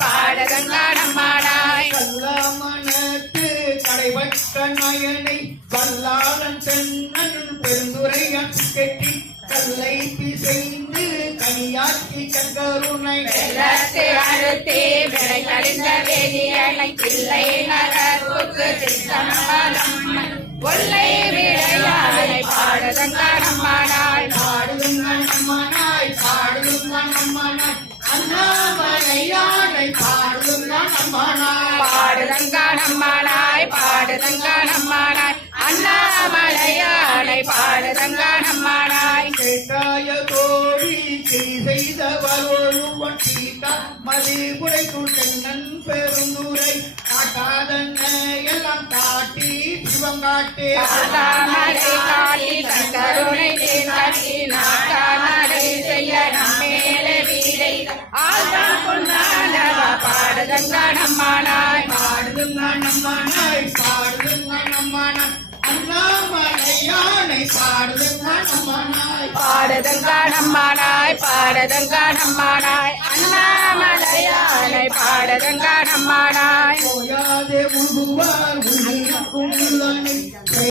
பாடுதங்கா நம்மானாய் கல்லாமனத்து கடைவட்ட நயனை வல்லாளன் சென்னன் பெருந்துரையன் கெட்டி கல்லை பிசைந்து கனியாக்கி கருணை வெள்ளத்தை அறுத்தே விளை கழிந்த வேதியனை பிள்ளை நகர்வுக்கு சித்தனமலம்மன் கொல்லை விளையாடை பாடுதங்கா நம்மானாய் பாடுதுங்க நம்மனாய் பாடுதுங்க நம்மனாய் அண்ணாமலையானை பாடுதுங்க நம்மனாய் பாடுதங்கா நம்மானாய் பாடுதங்கா நம்மானாய் அண்ணாமலையானை பாடுதங்கா நம்மானாய் கேட்டாய தோழி செய்தவர் ஒருவன் சீதா மதி குடைக்குள் தென்னன் பெருந்துரை காட்டாதன்ன எல்லாம் காட்டி சிவங்காட்டே தாமரை காட்டி தன் கருணை காட்டி நாட்டாமரை செய்ய நம்மேலே வீரை ஆழ்தான் கொண்டாடவ பாடுதங்கா நம்மானாய் பாடுதுங்க நம்மனாய் பாடுதுங்க நம்மனாய் அண்ணாமலையானை பாடுதுங்க நம்மனாய் பாடுதங்கா நம்மானாய் பாடுதங்கா நம்மானாய் அண்ணாமலையானை பாடுதங்கா நம்மானாய் போயாதே உருவார் உயிர்க்கும் உள்ளனை